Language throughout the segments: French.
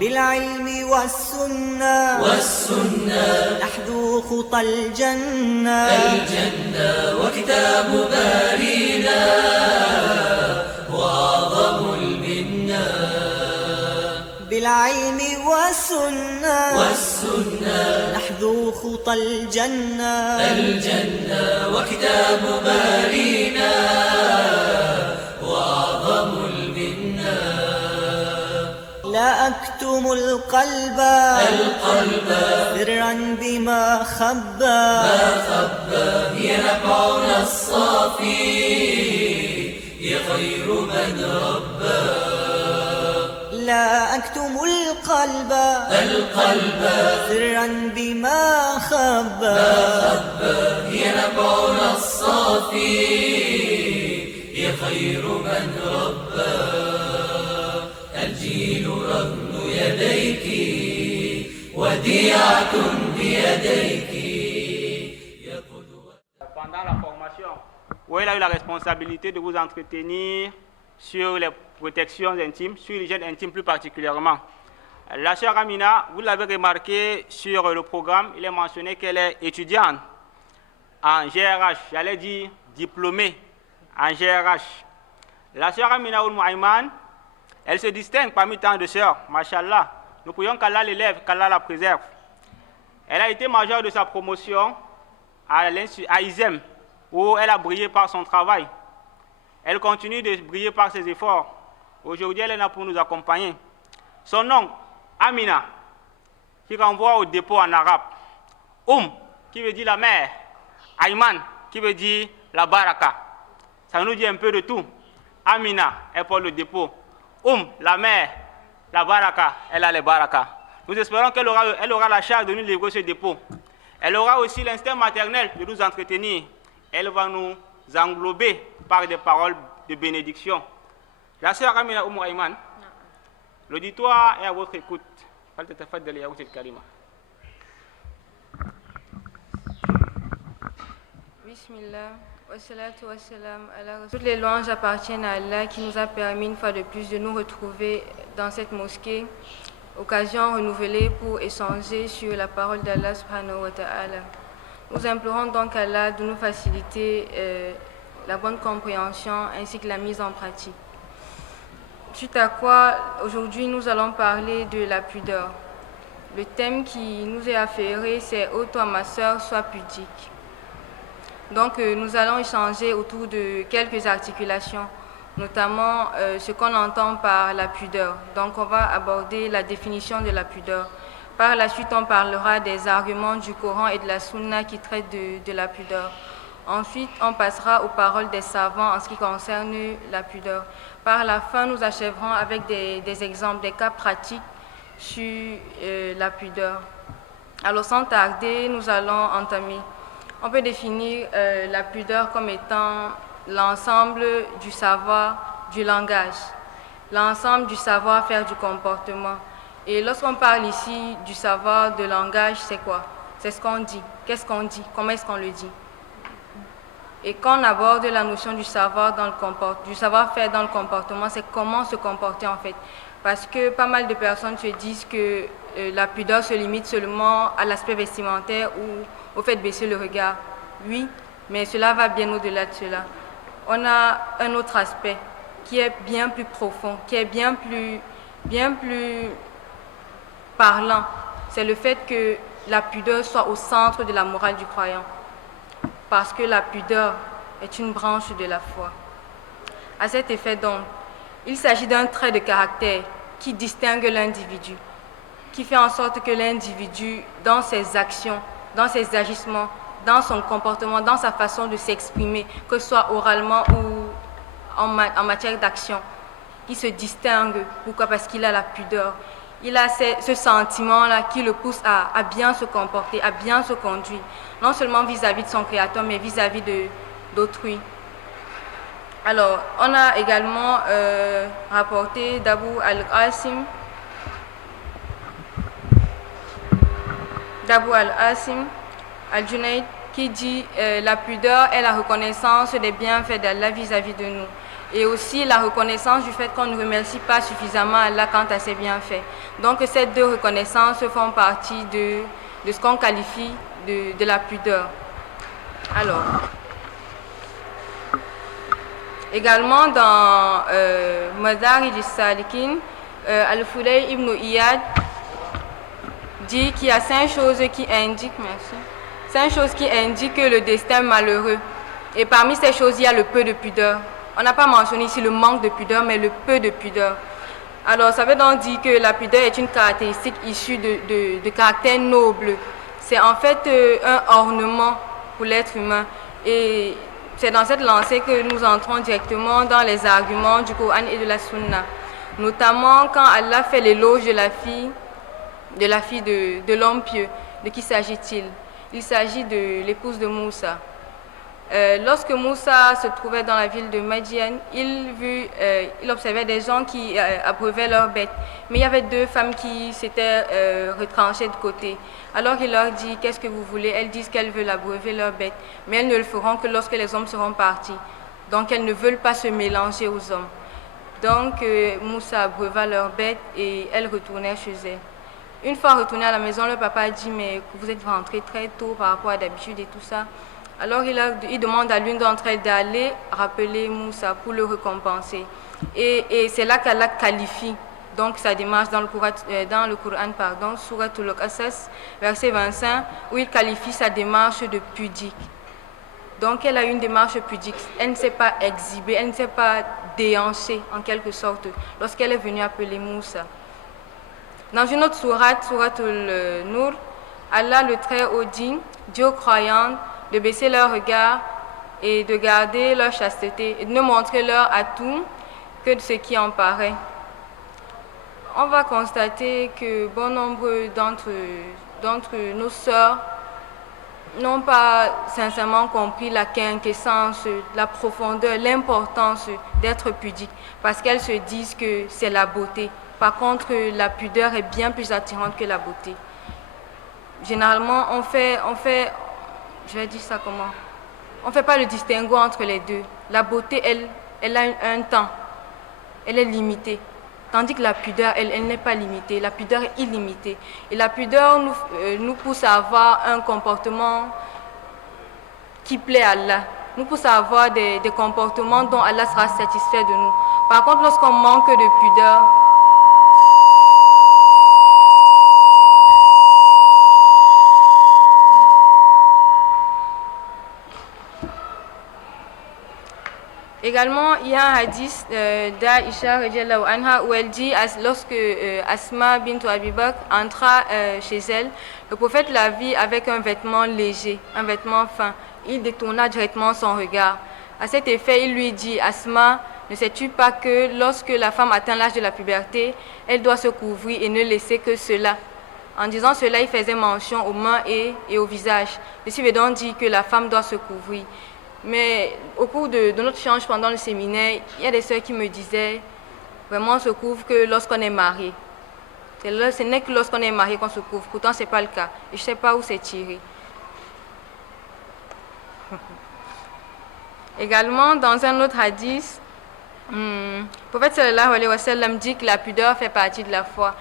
بالعلم والسنة نحذو خطى الجنة وكتاب بارينا وأعظم المنة. بالعلم والسنة نحذو خطى الجنة وكتاب بارينا وأعظم المنة. لا أكتم القلب سرا بما خبى هي نبعنا الصافي هي خير من ربى. لا أكتم القلب سرا بما خبى هي نبعنا الصافي هي خير من ربى. الجيل رهن يديك وديعة بيديك. Pendant la formation, où il a eu la responsabilité de vous entretenir sur les protections intimes, sur l'hygiène intime plus particulièrement. La sœur Amina, vous l'avez remarqué sur le programme, il est mentionné qu'elle est étudiante en GRH, j'allais dire diplômée en GRH. La sœur Amina Oul-Mouaïman, elle se distingue parmi tant de sœurs, machallah. Nous prions qu'Allah l'élève, qu'Allah la préserve. Elle a été majeure de sa promotion à ISEM, où elle a brillé par son travail. Elle continue de briller par ses efforts. Aujourd'hui, elle est là pour nous accompagner. Son nom, Amina, qui renvoie au dépôt en arabe. Qui veut dire la mère. Ayman, qui veut dire la baraka. Ça nous dit un peu de tout. Amina est pour le dépôt. La mère, la baraka, elle a les barakas. Nous espérons qu'elle aura la charge de nous livrer ce dépôt. Elle aura aussi l'instinct maternel de nous entretenir. Elle va nous englober par des paroles de bénédiction. La sœur Amina Ayman, l'auditoire est à votre écoute. Bismillah. Toutes les louanges appartiennent à Allah qui nous a permis une fois de plus de nous retrouver dans cette mosquée, occasion renouvelée pour échanger sur la parole d'Allah subhanahu wa ta'ala. Nous implorons donc Allah de nous faciliter la bonne compréhension ainsi que la mise en pratique. Suite à quoi, aujourd'hui nous allons parler de la pudeur. Le thème qui nous est affairé, c'est « Ô toi ma sœur, sois pudique ». Donc nous allons échanger autour de quelques articulations, notamment ce qu'on entend par la pudeur. Donc on va aborder la définition de la pudeur. Par la suite, on parlera des arguments du Coran et de la Sunna qui traitent de la pudeur. Ensuite, on passera aux paroles des savants en ce qui concerne la pudeur. Par la fin, nous achèverons avec des exemples, des cas pratiques sur la pudeur. Alors sans tarder, nous allons entamer. On peut définir la pudeur comme étant l'ensemble du savoir, du langage, l'ensemble du savoir-faire, du comportement. Et lorsqu'on parle ici du savoir, de langage, c'est quoi? C'est ce qu'on dit. Qu'est-ce qu'on dit? Comment est-ce qu'on le dit? Et quand on aborde la notion du savoir du savoir-faire dans le comportement, c'est comment se comporter en fait. Parce que pas mal de personnes se disent que la pudeur se limite seulement à l'aspect vestimentaire ou au fait de baisser le regard. Oui, mais cela va bien au-delà de cela. On a un autre aspect qui est bien plus profond, qui est bien plus parlant. C'est le fait que la pudeur soit au centre de la morale du croyant. Parce que la pudeur est une branche de la foi. À cet effet donc, il s'agit d'un trait de caractère qui distingue l'individu, qui fait en sorte que l'individu, dans ses actions, dans ses agissements, dans son comportement, dans sa façon de s'exprimer, que ce soit oralement ou en matière d'action, qui se distingue. Pourquoi? Parce qu'il a la pudeur. Il a ce sentiment-là qui le pousse à bien se comporter, à bien se conduire, non seulement vis-à-vis de son créateur, mais vis-à-vis d'autrui. Alors, on a également rapporté d'Abu al-Asim, al-Junayd, qui dit la pudeur est la reconnaissance des bienfaits d'Allah vis-à-vis de nous. et aussi la reconnaissance du fait qu'on ne remercie pas suffisamment Allah quant à ses bienfaits. Donc ces deux reconnaissances font partie de ce qu'on qualifie de la pudeur. Alors, également dans Madarij al-Salikin, Al-Fulay ibn Iyad dit qu'il y a 5 choses qui indiquent, 5 choses qui indiquent le destin malheureux. Et parmi ces choses, il y a le peu de pudeur. On n'a pas mentionné ici le manque de pudeur, mais le peu de pudeur. Alors, ça veut donc dire que la pudeur est une caractéristique issue de caractère noble. C'est en fait un ornement pour l'être humain. Et c'est dans cette lancée que nous entrons directement dans les arguments du Coran et de la Sunna. Notamment quand Allah fait l'éloge de la fille de l'homme pieux. De qui s'agit-il? Il s'agit de l'épouse de Moussa. Lorsque Moussa se trouvait dans la ville de Madian, il observait des gens qui abreuvaient leurs bêtes. Mais il y avait 2 femmes qui s'étaient retranchées de côté. Alors il leur dit, qu'est-ce que vous voulez? Elles disent qu'elles veulent abreuver leurs bêtes, mais elles ne le feront que lorsque les hommes seront partis. Donc elles ne veulent pas se mélanger aux hommes. Donc Moussa abreuva leurs bêtes et elles retournèrent chez elles. Une fois retournées à la maison, le papa a dit, mais vous êtes rentrés très tôt par rapport à d'habitude et tout ça. Alors il demande à l'une d'entre elles d'aller rappeler Moussa pour le récompenser. Et c'est là qu'Allah qualifie donc sa démarche dans le Coran, Souratul Qasas, verset 25, où il qualifie sa démarche de pudique. Donc elle a une démarche pudique, elle ne s'est pas exhibée, elle ne s'est pas déhanchée en quelque sorte lorsqu'elle est venue appeler Moussa. Dans une autre sourate, Souratul Nur, Allah le Très-Haut dit aux croyants de baisser leur regard et de garder leur chasteté et de ne montrer leur atout que de ce qui en paraît. On va constater que bon nombre d'entre nos sœurs n'ont pas sincèrement compris la quintessence, la profondeur, l'importance d'être pudique parce qu'elles se disent que c'est la beauté. Par contre, la pudeur est bien plus attirante que la beauté. Généralement, on fait, je vais dire ça comment? On ne fait pas le distinguo entre les deux. La beauté, elle a un temps. Elle est limitée. Tandis que la pudeur, elle n'est pas limitée. La pudeur est illimitée. Et la pudeur nous pousse à avoir un comportement qui plaît à Allah. Nous pousse à avoir des comportements dont Allah sera satisfait de nous. Par contre, lorsqu'on manque de pudeur, également, il y a un hadith d'Aïcha anha où elle dit, lorsque Asma bint Abi Bakr entra chez elle, le prophète la vit avec un vêtement léger, un vêtement fin. Il détourna directement son regard. À cet effet, il lui dit, Asma, ne sais-tu pas que lorsque la femme atteint l'âge de la puberté, elle doit se couvrir et ne laisser que cela? En disant cela, il faisait mention aux mains et au visage. Ceci veut donc dire que la femme doit se couvrir. Mais au cours de notre échange pendant le séminaire, il y a des sœurs qui me disaient, vraiment on se couvre que lorsqu'on est marié. Ce n'est que lorsqu'on est marié qu'on se couvre. Pourtant, ce n'est pas le cas. Et je ne sais pas où c'est tiré. Également, dans un autre hadith, le prophète sallallahu alayhi wa sallam dit que la pudeur fait partie de la foi.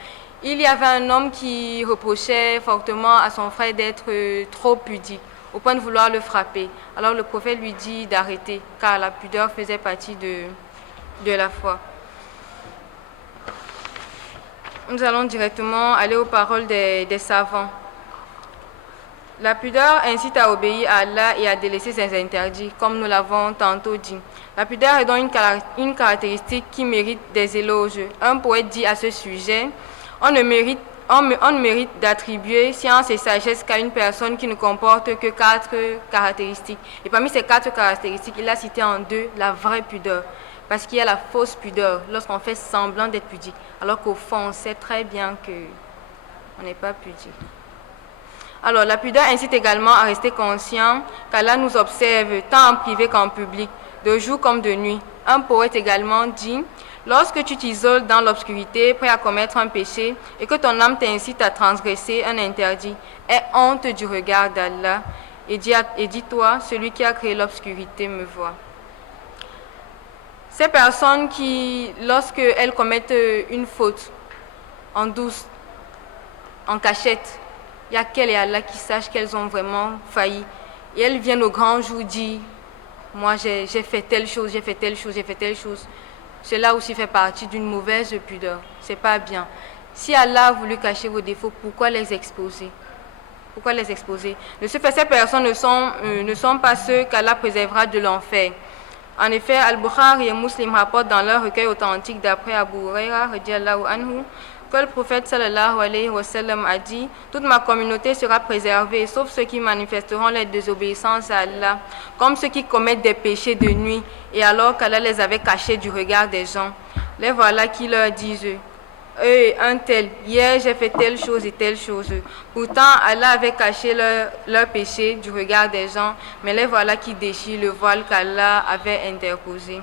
Il y avait un homme qui reprochait fortement à son frère d'être trop pudique, au point de vouloir le frapper. Alors le prophète lui dit d'arrêter, car la pudeur faisait partie de la foi. Nous allons directement aller aux paroles des savants. La pudeur incite à obéir à Allah et à délaisser ses interdits, comme nous l'avons tantôt dit. La pudeur est donc une caractéristique qui mérite des éloges. Un poète dit à ce sujet, on ne mérite d'attribuer science et sagesse qu'à une personne qui ne comporte que 4 caractéristiques. Et parmi ces 4 caractéristiques, il a cité en 2 la vraie pudeur. Parce qu'il y a la fausse pudeur, lorsqu'on fait semblant d'être pudique, alors qu'au fond, on sait très bien qu'on n'est pas pudique. Alors, la pudeur incite également à rester conscient qu'Allah nous observe tant en privé qu'en public, de jour comme de nuit. Un poète également dit, lorsque tu t'isoles dans l'obscurité, prêt à commettre un péché, et que ton âme t'incite à transgresser un interdit, aie honte du regard d'Allah, et dis-toi, celui qui a créé l'obscurité me voit. Ces personnes qui, lorsqu'elles commettent une faute en douce, en cachette, il n'y a qu'elles et Allah qui sachent qu'elles ont vraiment failli. Et elles viennent au grand jour dire, moi j'ai fait telle chose, j'ai fait telle chose, j'ai fait telle chose. Cela aussi fait partie d'une mauvaise pudeur. C'est pas bien. Si Allah a voulu cacher vos défauts, pourquoi les exposer? Pourquoi les exposer? De ce fait, ces personnes ne sont pas ceux qu'Allah préservera de l'enfer. En effet, Al-Bukhari et Muslim rapportent dans leur recueil authentique d'après Abu Huraira radiyallahu anhu que le prophète sallallahu alayhi wa sallam a dit « Toute ma communauté sera préservée, sauf ceux qui manifesteront les désobéissances à Allah, comme ceux qui commettent des péchés de nuit, et alors qu'Allah les avait cachés du regard des gens. Les voilà qui leur disent « un tel, hier j'ai fait telle chose et telle chose. » Pourtant, Allah avait caché leur péché du regard des gens, mais les voilà qui déchirent le voile qu'Allah avait interposé.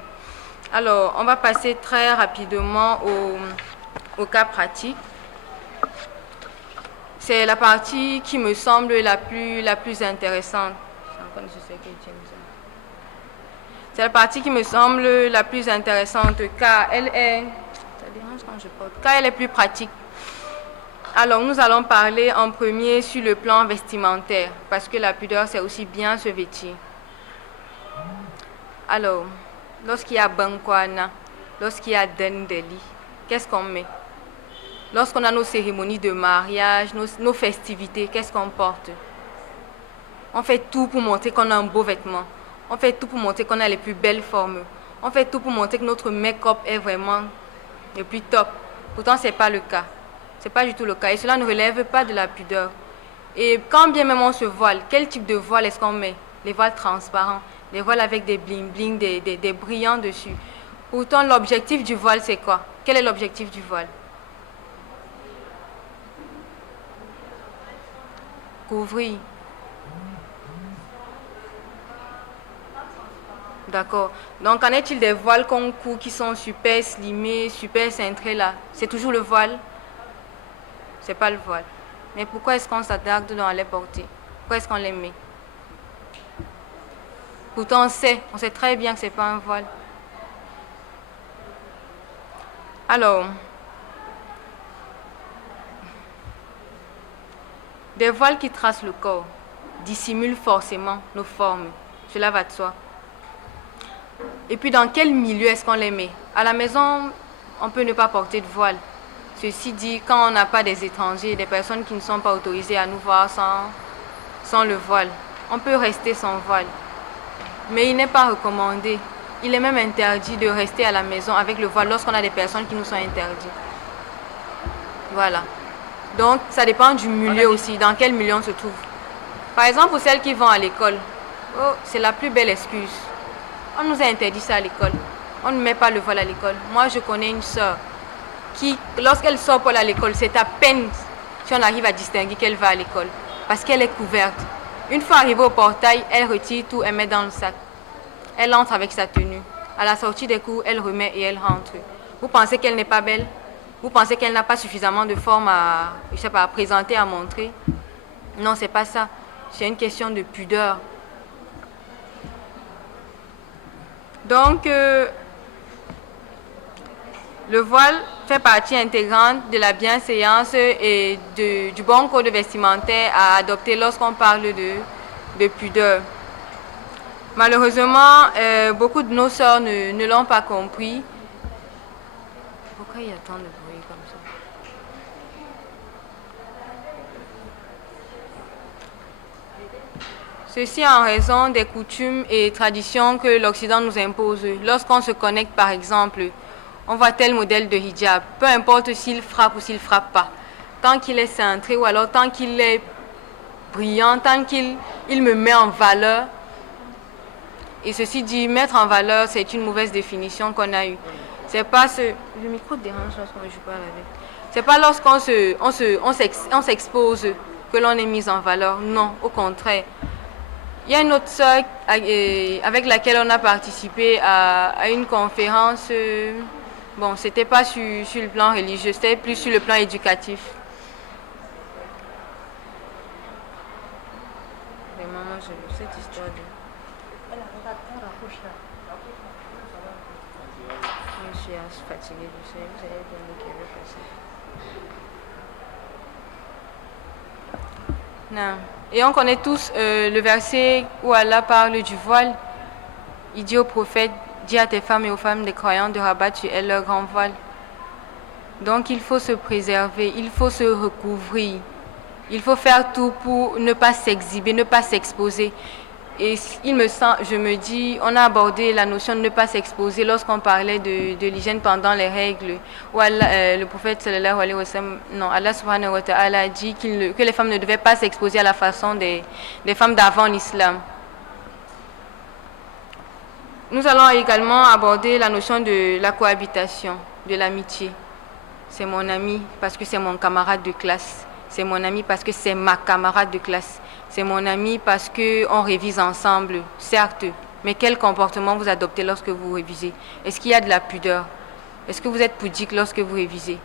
Alors, on va passer très rapidement au cas pratique. C'est la partie qui me semble la plus intéressante. C'est la partie qui me semble la plus intéressante car elle est plus pratique. Alors, nous allons parler en premier sur le plan vestimentaire parce que la pudeur, c'est aussi bien se vêtir. Alors, lorsqu'il y a bankwana, lorsqu'il y a dendeli, qu'est-ce qu'on met? Lorsqu'on a nos cérémonies de mariage, nos festivités, qu'est-ce qu'on porte? On fait tout pour montrer qu'on a un beau vêtement. On fait tout pour montrer qu'on a les plus belles formes. On fait tout pour montrer que notre make-up est vraiment le plus top. Pourtant, ce n'est pas le cas. Ce n'est pas du tout le cas. Et cela ne relève pas de la pudeur. Et quand bien même on se voile, quel type de voile est-ce qu'on met? Les voiles transparents, les voiles avec des bling-bling, des brillants dessus. Pourtant, l'objectif du voile, c'est quoi? Quel est l'objectif du voile? Couvrir. D'accord. Donc, en est-il des voiles qu'on coud qui sont super slimés, super cintrés là? C'est toujours le voile? C'est pas le voile. Mais pourquoi est-ce qu'on s'attarde dans les porter? Pourquoi est-ce qu'on les met? Pourtant, on sait très bien que c'est pas un voile. Alors, des voiles qui tracent le corps dissimulent forcément nos formes. Cela va de soi. Et puis, dans quel milieu est-ce qu'on les met? À la maison, on peut ne pas porter de voile. Ceci dit, quand on n'a pas des étrangers, des personnes qui ne sont pas autorisées à nous voir sans le voile, on peut rester sans voile. Mais il n'est pas recommandé. Il est même interdit de rester à la maison avec le voile lorsqu'on a des personnes qui nous sont interdites. Voilà. Donc, ça dépend du milieu aussi, dans quel milieu on se trouve. Par exemple, pour celles qui vont à l'école, c'est la plus belle excuse. On nous a interdit ça à l'école. On ne met pas le voile à l'école. Moi, je connais une soeur qui, lorsqu'elle sort pour aller à l'école, c'est à peine si on arrive à distinguer qu'elle va à l'école. Parce qu'elle est couverte. Une fois arrivée au portail, elle retire tout et met dans le sac. Elle entre avec sa tenue. À la sortie des cours, elle remet et elle rentre. Vous pensez qu'elle n'est pas belle? Vous pensez qu'elle n'a pas suffisamment de forme à présenter, à montrer? Non, c'est pas ça. C'est une question de pudeur. Donc, le voile fait partie intégrante de la bienséance et du bon code vestimentaire à adopter lorsqu'on parle de pudeur. Malheureusement, beaucoup de nos sœurs ne l'ont pas compris. Pourquoi il y a tant de bruit comme ça? Ceci en raison des coutumes et traditions que l'Occident nous impose. Lorsqu'on se connecte, par exemple, on voit tel modèle de hijab, peu importe s'il frappe ou s'il ne frappe pas. Tant qu'il est cintré ou alors tant qu'il est brillant, tant qu'il me met en valeur. Et ceci dit, mettre en valeur, c'est une mauvaise définition qu'on a eue. C'est pas le micro dérange lorsqu'on joue pas avec. C'est pas lorsqu'on s'expose que l'on est mis en valeur. Non, au contraire. Il y a une autre sœur avec laquelle on a participé à une conférence. Bon, c'était pas sur le plan religieux, c'était plus sur le plan éducatif. Vraiment, j'ai vu cette histoire de... suis fatiguée, vous savez bien ce qui va passer. Non. Et on connaît tous le verset où Allah parle du voile. Il dit au prophète, dis à tes femmes et aux femmes des croyants de rabattre sur elles leur grand voile. Donc il faut se préserver, il faut se recouvrir. Il faut faire tout pour ne pas s'exhiber, ne pas s'exposer. Et je me dis, on a abordé la notion de ne pas s'exposer lorsqu'on parlait de l'hygiène pendant les règles, où le prophète sallallahu alayhi wa sallam, Allah subhanahu wa ta'ala a dit que les femmes ne devaient pas s'exposer à la façon des femmes d'avant l'islam. Nous allons également aborder la notion de la cohabitation, de l'amitié. C'est mon ami parce que c'est mon camarade de classe. C'est mon ami parce que c'est ma camarade de classe. C'est mon ami parce qu'on révise ensemble, certes. Mais quel comportement vous adoptez lorsque vous révisez? Est-ce qu'il y a de la pudeur? Est-ce que vous êtes pudique lorsque vous révisez?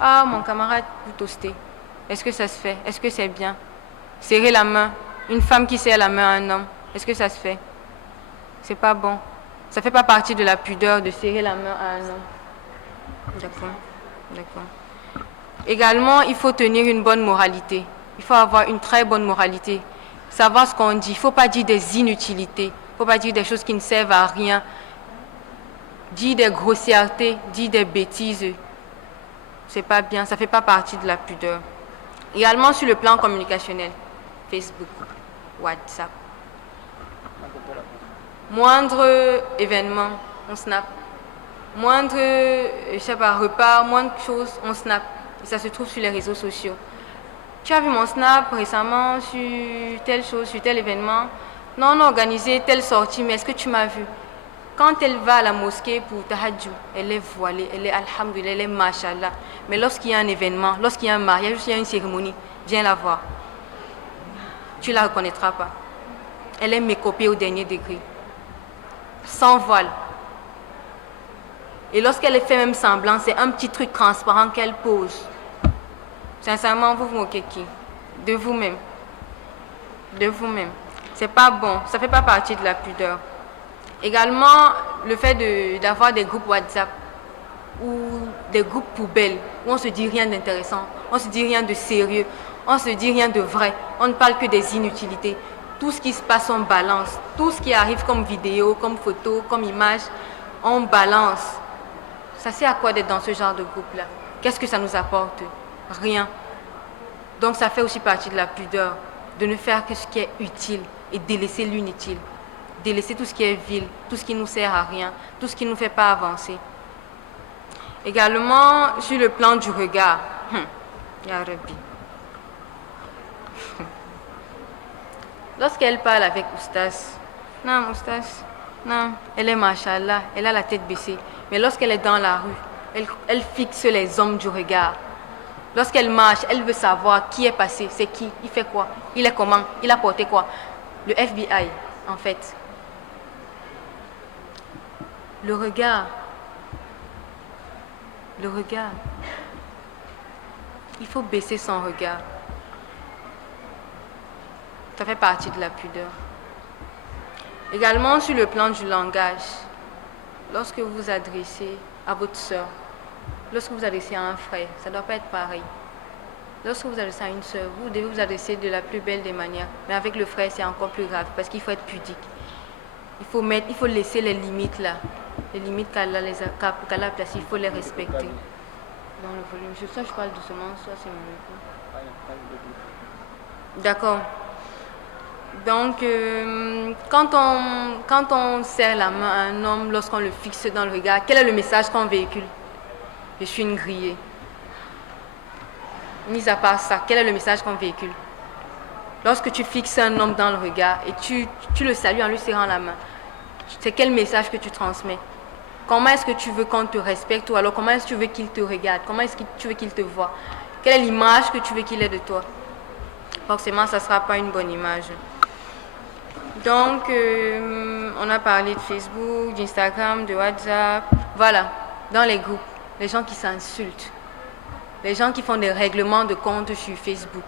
Ah, mon camarade, vous toastez. Est-ce que ça se fait? Est-ce que c'est bien? Serrer la main. Une femme qui serre la main à un homme. Est-ce que ça se fait? C'est pas bon. Ça fait pas partie de la pudeur de serrer la main à un homme. D'accord. D'accord. Également, il faut tenir une bonne moralité. Il faut avoir une très bonne moralité. Savoir ce qu'on dit. Il ne faut pas dire des inutilités. Il ne faut pas dire des choses qui ne servent à rien. Dire des grossièretés, dire des bêtises. C'est pas bien. Ça ne fait pas partie de la pudeur. Également sur le plan communicationnel. Facebook, WhatsApp. Moindre événement, on snap. Moindre, je sais pas, repas, moindre chose, on snap. Et ça se trouve sur les réseaux sociaux. Tu as vu mon snap récemment sur telle chose, sur tel événement? Non, on a organisé telle sortie, mais est-ce que tu m'as vu? Quand elle va à la mosquée pour tahajjud, elle est voilée, elle est alhamdoulilah, elle est mashallah. Mais lorsqu'il y a un événement, lorsqu'il y a un mariage, lorsqu'il y a une cérémonie, viens la voir. Tu ne la reconnaîtras pas. Elle est mécopée au dernier degré. Sans voile. Et lorsqu'elle fait même semblant, c'est un petit truc transparent qu'elle pose. Sincèrement, vous vous moquez qui? De vous-même. De vous-même. C'est pas bon. Ça fait pas partie de la pudeur. Également, le fait d'avoir des groupes WhatsApp ou des groupes poubelles où on se dit rien d'intéressant, on se dit rien de sérieux, on se dit rien de vrai, on ne parle que des inutilités. Tout ce qui se passe, on balance. Tout ce qui arrive comme vidéo, comme photo, comme image, on balance. Ça sert à quoi d'être dans ce genre de groupe-là? Qu'est-ce que ça nous apporte? Rien. Donc ça fait aussi partie de la pudeur, de ne faire que ce qui est utile et délaisser l'inutile. Délaisser tout ce qui est vil, tout ce qui ne nous sert à rien, tout ce qui ne nous fait pas avancer. Également, sur le plan du regard. Ya Rabbi. Lorsqu'elle parle avec Oustas, non, Oustas, non, elle est machallah, elle a la tête baissée. Mais lorsqu'elle est dans la rue, elle fixe les hommes du regard. Lorsqu'elle marche, elle veut savoir qui est passé, c'est qui, il fait quoi, il est comment, il a porté quoi. Le FBI, en fait. Le regard. Le regard. Il faut baisser son regard. Ça fait partie de la pudeur. Également sur le plan du langage. Lorsque vous vous adressez à votre soeur, lorsque vous vous adressez à un frère, ça ne doit pas être pareil. Lorsque vous vous adressez à une soeur, vous devez vous adresser de la plus belle des manières. Mais avec le frère, c'est encore plus grave parce qu'il faut être pudique. Il faut laisser les limites là. Les limites qu'Allah a placées, il faut les respecter. Dans le volume. Soit je parle doucement, soit c'est mon micro. D'accord. Donc, quand on serre la main à un homme, lorsqu'on le fixe dans le regard, quel est le message qu'on véhicule? Je suis une grillée. Mis à part ça, quel est le message qu'on véhicule? Lorsque tu fixes un homme dans le regard et tu le salues en lui serrant la main, c'est quel message que tu transmets? Comment est-ce que tu veux qu'on te respecte ou alors comment est-ce que tu veux qu'il te regarde? Comment est-ce que tu veux qu'il te voie? Quelle est l'image que tu veux qu'il ait de toi? Forcément, ça ne sera pas une bonne image. Donc, on a parlé de Facebook, d'Instagram, de WhatsApp. Voilà, dans les groupes, les gens qui s'insultent, les gens qui font des règlements de compte sur Facebook.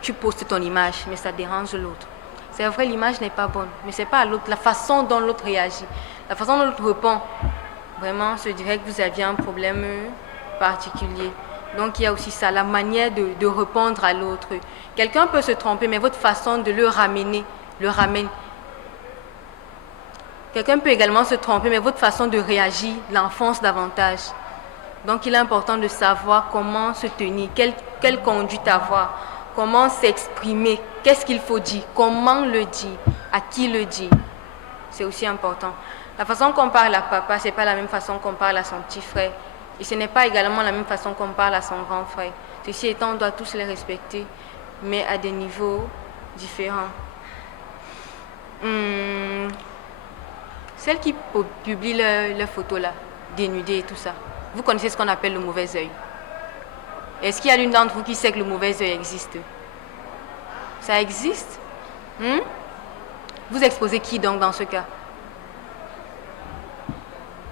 Tu postes ton image, mais ça dérange l'autre. C'est vrai, l'image n'est pas bonne, mais ce n'est pas l'autre, la façon dont l'autre réagit, la façon dont l'autre répond. Vraiment, on se dirait que vous aviez un problème particulier. Donc, il y a aussi ça, la manière de répondre à l'autre. Quelqu'un peut se tromper, mais votre façon de le ramène. Quelqu'un peut également se tromper, mais votre façon de réagir l'enfonce davantage. Donc, il est important de savoir comment se tenir, quelle conduite avoir, comment s'exprimer, qu'est-ce qu'il faut dire, comment le dire, à qui le dire. C'est aussi important. La façon qu'on parle à papa, ce n'est pas la même façon qu'on parle à son petit frère. Et ce n'est pas également la même façon qu'on parle à son grand frère. Ceci étant, on doit tous les respecter, mais à des niveaux différents. Celles qui publient leurs photos là, dénudées et tout ça, vous connaissez ce qu'on appelle le mauvais œil. Est-ce qu'il y a l'une d'entre vous qui sait que le mauvais œil existe? Ça existe? Vous exposez qui donc dans ce cas?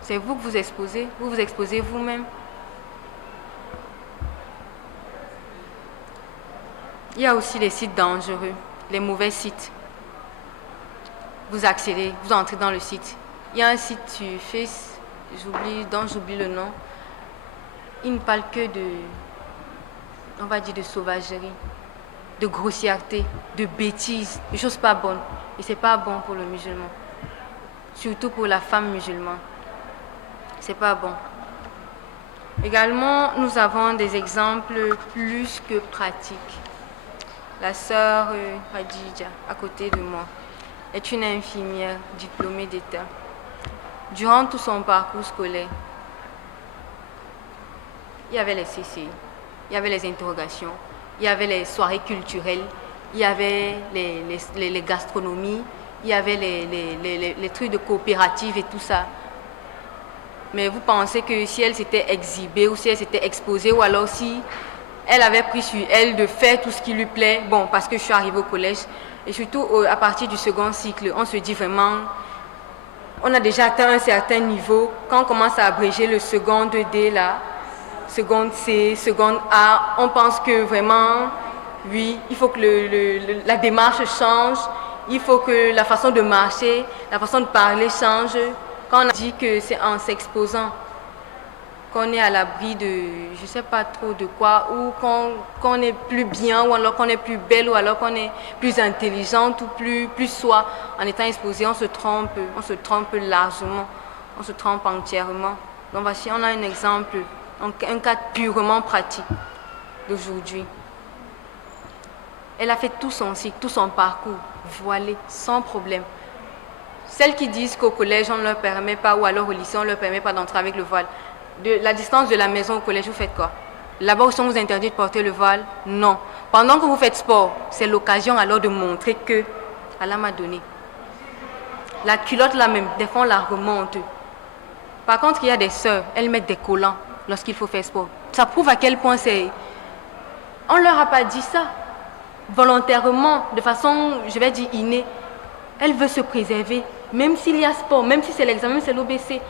C'est vous que vous exposez? Vous vous exposez vous-même? Il y a aussi les sites dangereux, les mauvais sites. Vous accédez, vous entrez dans le site. Il y a un site sur Face, j'oublie le nom. Il ne parle que on va dire de sauvagerie, de grossièreté, de bêtises, de choses pas bonnes. Et c'est pas bon pour le musulman. Surtout pour la femme musulmane. C'est pas bon. Également, nous avons des exemples plus que pratiques. La sœur Khadija, à côté de moi, est une infirmière diplômée d'État. Durant tout son parcours scolaire, il y avait les CCI, il y avait les interrogations, il y avait les soirées culturelles, il y avait les gastronomies, il y avait les trucs de coopérative et tout ça. Mais vous pensez que si elle s'était exhibée ou si elle s'était exposée ou alors si elle avait pris sur elle de faire tout ce qui lui plaît, bon, parce que je suis arrivée au collège, et surtout à partir du second cycle, on se dit vraiment, on a déjà atteint un certain niveau. Quand on commence à abréger le second 2D là, seconde C, seconde A, on pense que vraiment, oui, il faut que la démarche change, il faut que la façon de marcher, la façon de parler change. Quand on a dit que c'est en s'exposant qu'on est à l'abri de, je ne sais pas trop de quoi, ou qu'on est plus bien, ou alors qu'on est plus belle, ou alors qu'on est plus intelligente, ou plus soi. En étant exposé, on se trompe largement, on se trompe entièrement. Donc voici, on a un exemple, un cas purement pratique d'aujourd'hui. Elle a fait tout son cycle, tout son parcours, voilée, sans problème. Celles qui disent qu'au collège, on ne leur permet pas, ou alors au lycée, on ne leur permet pas d'entrer avec le voile. De la distance de la maison au collège, vous faites quoi? Là-bas, on vous interdit de porter le voile? Non. Pendant que vous faites sport, c'est l'occasion alors de montrer que Allah m'a donné. La culotte là même, des fois on la remonte. Par contre, il y a des sœurs, elles mettent des collants lorsqu'il faut faire sport. Ça prouve à quel point c'est... On ne leur a pas dit ça. Volontairement, de façon, je vais dire innée. Elle veut se préserver, même s'il y a sport, même si c'est l'examen, c'est l'OBC.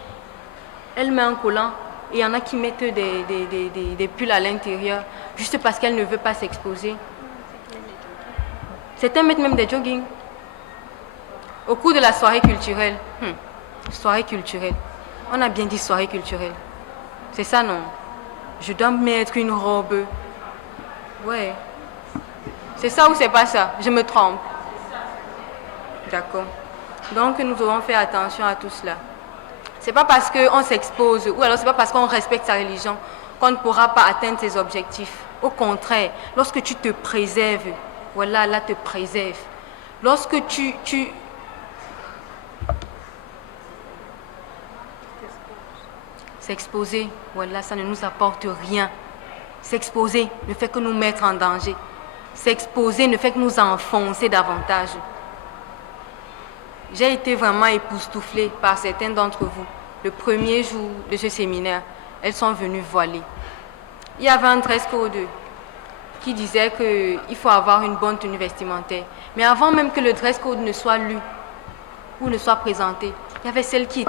Elle met un collant et il y en a qui mettent des pulls à l'intérieur juste parce qu'elle ne veut pas s'exposer. Certains mettent même des joggings. Au cours de la soirée culturelle, soirée culturelle, on a bien dit soirée culturelle. C'est ça, non? Je dois mettre une robe. Ouais. C'est ça ou c'est pas ça? Je me trompe. D'accord. Donc nous devons faire attention à tout cela. C'est pas parce qu'on s'expose ou alors c'est pas parce qu'on respecte sa religion qu'on ne pourra pas atteindre ses objectifs. Au contraire, lorsque tu te préserves, voilà, Allah te préserve. Lorsque tu s'exposer, voilà, ça ne nous apporte rien. S'exposer ne fait que nous mettre en danger. S'exposer ne fait que nous enfoncer davantage. J'ai été vraiment époustouflée par certains d'entre vous. Le premier jour de ce séminaire, elles sont venues voilées. Il y avait un dress code qui disait qu'il faut avoir une bonne tenue vestimentaire. Mais avant même que le dress code ne soit lu ou ne soit présenté, il y avait celles qui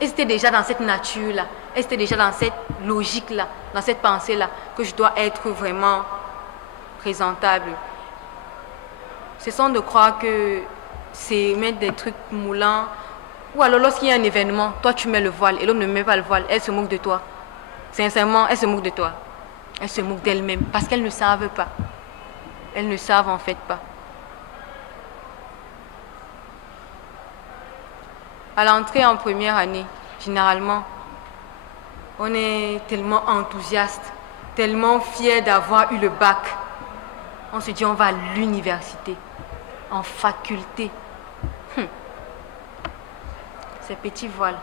étaient déjà dans cette nature-là, elles étaient déjà dans cette logique-là, dans cette pensée-là, que je dois être vraiment présentable. Ce sont de croire que c'est mettre des trucs moulants Ou alors lorsqu'il y a un événement, toi tu mets le voile et l'autre ne met pas le voile, elle se moque de toi. Sincèrement, elle se moque de toi. Elle se moque d'elle-même parce qu'elles ne savent pas. Elles ne savent en fait pas. À l'entrée en première année, généralement, on est tellement enthousiaste, tellement fier d'avoir eu le bac. On se dit on va à l'université, en faculté. Ces petits voiles,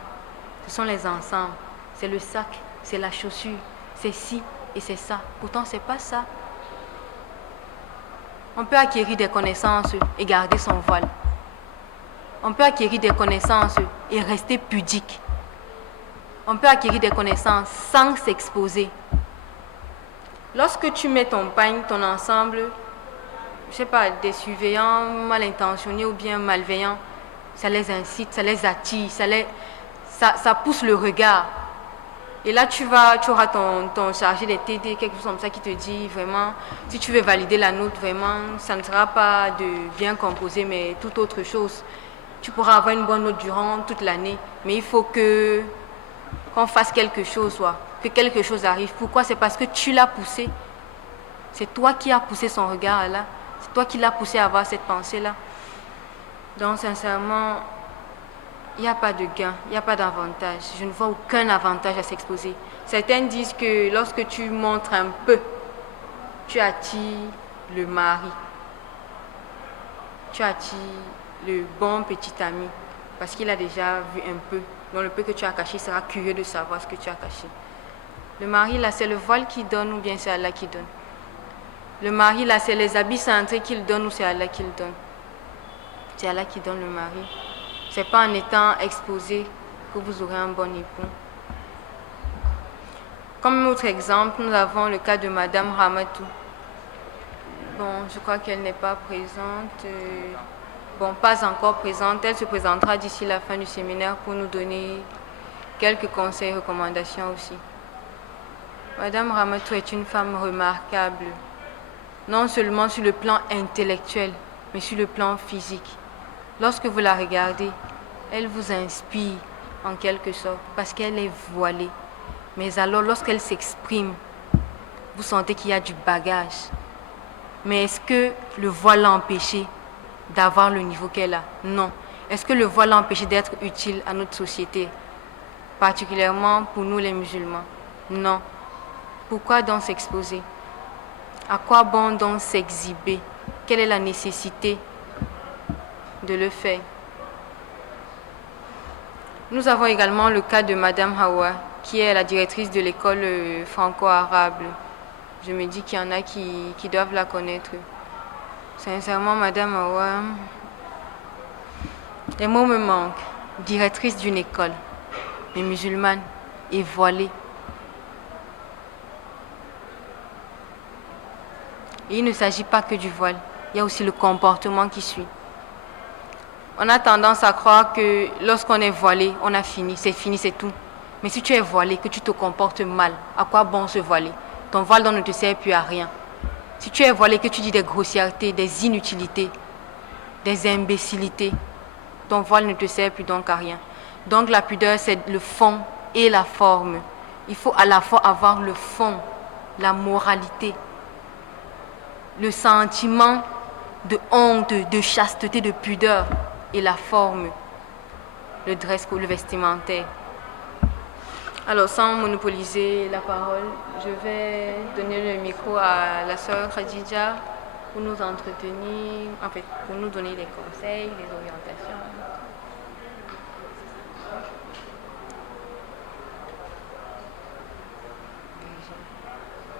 ce sont les ensembles, c'est le sac, c'est la chaussure, c'est ci et c'est ça. Pourtant, c'est pas ça. On peut acquérir des connaissances et garder son voile. On peut acquérir des connaissances et rester pudique. On peut acquérir des connaissances sans s'exposer. Lorsque tu mets ton pagne, ton ensemble, je sais pas, des surveillants mal intentionnés ou bien malveillants, ça les incite, ça les attire, ça pousse le regard. Et là, tu auras ton chargé des TD, quelque chose comme ça qui te dit vraiment, si tu veux valider la note, vraiment, ça ne sera pas de bien composer, mais toute autre chose. Tu pourras avoir une bonne note durant toute l'année, mais il faut qu'on fasse quelque chose, que quelque chose arrive. Pourquoi? C'est parce que tu l'as poussé. C'est toi qui as poussé son regard là. C'est toi qui l'as poussé à avoir cette pensée-là. Donc, sincèrement, il n'y a pas de gain, il n'y a pas d'avantage. Je ne vois aucun avantage à s'exposer. Certains disent que lorsque tu montres un peu, tu attires le mari. Tu attires le bon petit ami, parce qu'il a déjà vu un peu. Donc le peu que tu as caché sera curieux de savoir ce que tu as caché. Le mari, là, c'est le voile qui donne ou bien c'est Allah qui donne. Le mari, là, c'est les habits cintrés qu'il donne ou c'est Allah qui le donne. C'est Allah qui donne le mari. C'est pas en étant exposé que vous aurez un bon époux. Comme autre exemple, nous avons le cas de Madame Ramatou. Bon, je crois qu'elle n'est pas présente. Bon, pas encore présente. Elle se présentera d'ici la fin du séminaire pour nous donner quelques conseils et recommandations aussi. Madame Ramatou est une femme remarquable, non seulement sur le plan intellectuel, mais sur le plan physique. Lorsque vous la regardez, elle vous inspire en quelque sorte parce qu'elle est voilée. Mais alors, lorsqu'elle s'exprime, vous sentez qu'il y a du bagage. Mais est-ce que le voile l'a empêché d'avoir le niveau qu'elle a? Non. Est-ce que le voile l'a empêché d'être utile à notre société, particulièrement pour nous les musulmans? Non. Pourquoi donc s'exposer? À quoi bon donc s'exhiber? Quelle est la nécessité de le faire? Nous avons également le cas de Madame Hawa, qui est la directrice de l'école franco-arabe. Je me dis qu'il y en a qui doivent la connaître. Sincèrement, Madame Hawa, les mots me manquent. Directrice d'une école, mais musulmane et voilée. Et il ne s'agit pas que du voile, il y a aussi le comportement qui suit. On a tendance à croire que lorsqu'on est voilé, on a fini, c'est tout. Mais si tu es voilé, que tu te comportes mal, à quoi bon se voiler? Ton voile ne te sert plus à rien. Si tu es voilé, que tu dis des grossièretés, des inutilités, des imbécilités, ton voile ne te sert plus donc à rien. Donc la pudeur, c'est le fond et la forme. Il faut à la fois avoir le fond, la moralité, le sentiment de honte, de chasteté, de pudeur et la forme, le dress code, le vestimentaire. Alors, sans monopoliser la parole, je vais donner le micro à la sœur Khadija pour nous entretenir, en fait, pour nous donner des conseils, des orientations.